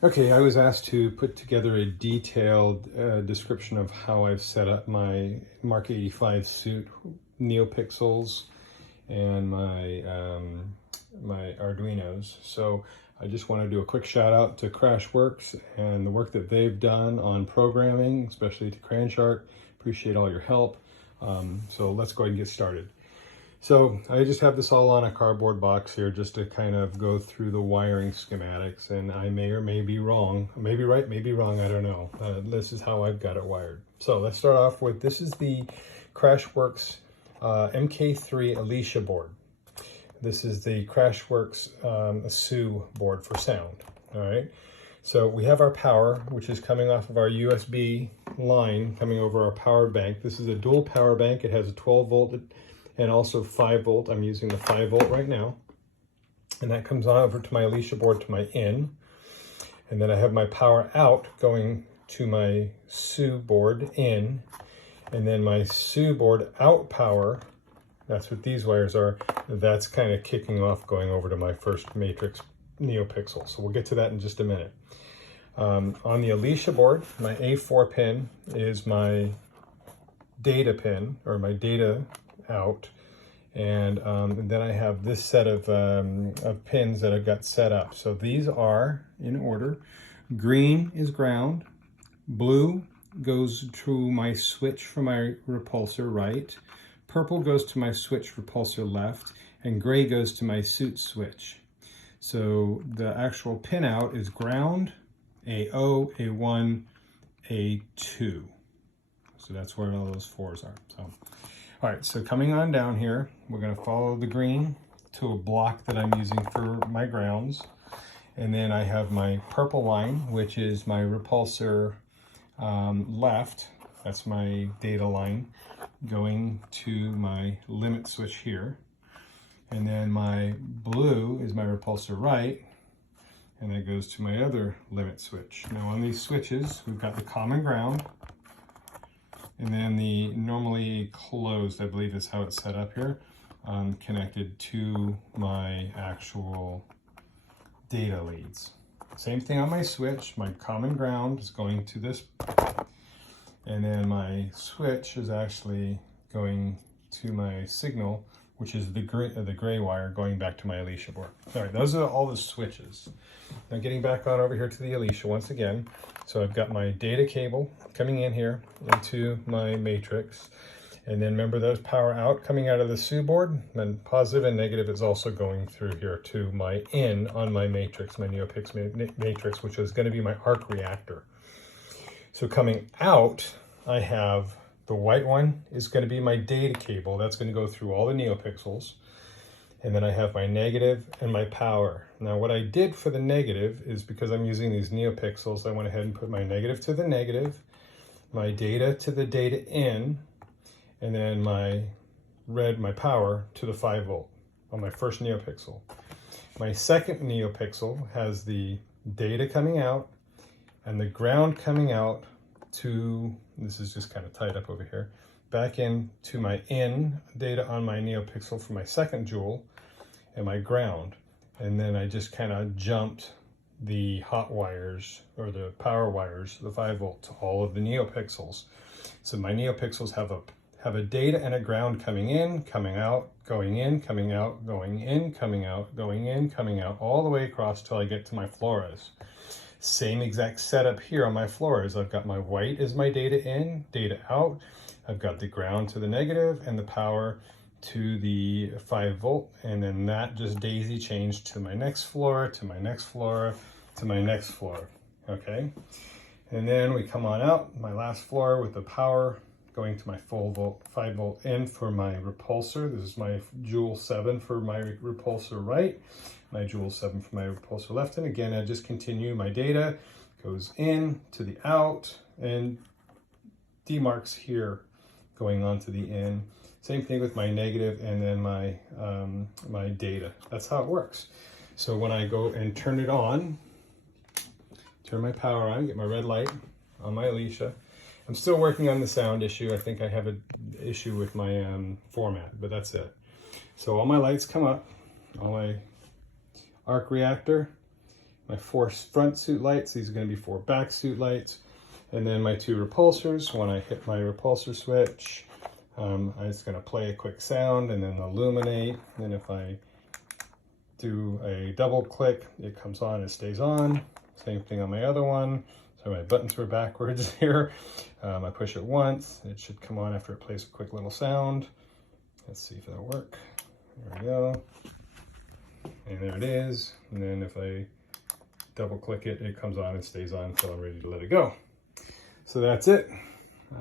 Okay, I was asked to put together a detailed description of how I've set up my Mk85 suit, Neopixels, and my Arduinos. So I just want to do a quick shout out to Crashworks and the work that they've done on programming, especially to Cranshark. Appreciate all your help. So let's go ahead and get started. So I just have this all on a cardboard box here just to kind of go through the wiring schematics, and I may or may be wrong, maybe right, maybe wrong, I don't know. This is how I've got it wired. So let's start off with, this is the Crashworks Mk3 Alicia board. This is the Crashworks SU board for sound, all right? So we have our power, which is coming off of our USB line, coming over our power bank. This is a dual power bank. It has a 12 volt and also 5 volt. I'm using the 5 volt right now. And that comes on over to my Alicia board to my in. And then I have my power out going to my SU board in. And then my SU board out power, that's what these wires are, that's kind of kicking off going over to my first matrix Neopixel. So we'll get to that in just a minute. On the Alicia board, my A4 pin is my data pin, or my data out, and then I have this set of pins that I've got set up. So these are in order. Green is ground, blue goes to my switch for my repulsor right, purple goes to my switch repulsor left, and gray goes to my suit switch. So the actual pin out is ground, A0, A1, A2. So that's where all those fours are. So, all right, so coming on down here, we're gonna follow the green to a block that I'm using for my grounds. And then I have my purple line, which is my repulsor left. That's my data line going to my limit switch here. And then my blue is my repulsor right, and that goes to my other limit switch. Now on these switches, we've got the common ground, and then the normally closed, I believe is how it's set up here, connected to my actual data leads. Same thing on my switch. My common ground is going to this, and then my switch is actually going to my signal, which is the gray wire going back to my Alicia board. All right, those are all the switches. Now getting back on over here to the Alicia once again. So I've got my data cable coming in here into my matrix. And then remember those power out coming out of the SU board, then positive and negative is also going through here to my in on my matrix, my Neopix matrix, which is gonna be my arc reactor. So coming out, I have the white one is going to be my data cable. That's going to go through all the Neopixels. And then I have my negative and my power. Now what I did for the negative is, because I'm using these Neopixels, I went ahead and put my negative to the negative, my data to the data in, and then my red, my power, to the 5 volt on my first Neopixel. My second Neopixel has the data coming out and the ground coming out to, this is just kind of tied up over here, back in to my in data on my Neopixel for my second joule and my ground. And then I just kind of jumped the hot wires, or the power wires, the 5 volt, to all of the Neopixels. So my Neopixels have a data and a ground coming in, coming out, going in, coming out, going in, coming out, going in, coming out, all the way across till I get to my Flores. Same exact setup here on my floors. I've got my white as my data in, data out. I've got the ground to the negative and the power to the 5 volt. And then that just daisy chained to my next floor, to my next floor, to my next floor, okay? And then we come on out, my last floor with the power going to my full volt, 5 volt in for my repulsor. This is my Joule 7 for my repulsor right, my Joule 7 for my repulsor left. And again, I just continue my data, goes in to the out and demarks here going on to the in. Same thing with my negative and then my, my data. That's how it works. So when I go and turn it on, turn my power on, get my red light on my Alicia. I'm still working on the sound issue. I think I have an issue with my format, but that's it. So all my lights come up, all my arc reactor, my 4 front suit lights. These are going to be 4 back suit lights. And then my 2 repulsors. When I hit my repulsor switch, it's going to play a quick sound and then illuminate. And if I do a double click, it comes on and stays on. Same thing on my other one. So my buttons were backwards here. I push it once. It should come on after it plays a quick little sound. Let's see if it'll work. There we go. And there it is. And then if I double click it, it comes on and stays on until I'm ready to let it go. So that's it.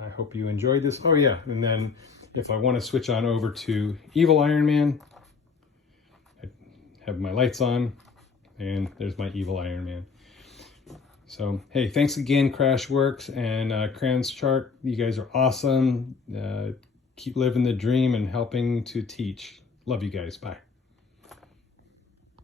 I hope you enjoyed this. Oh yeah, and then if I want to switch on over to Evil Iron Man, I have my lights on, and there's my Evil Iron Man. So, hey, thanks again, Crashworks and Crayons Chart. You guys are awesome. Keep living the dream and helping to teach. Love you guys. Bye.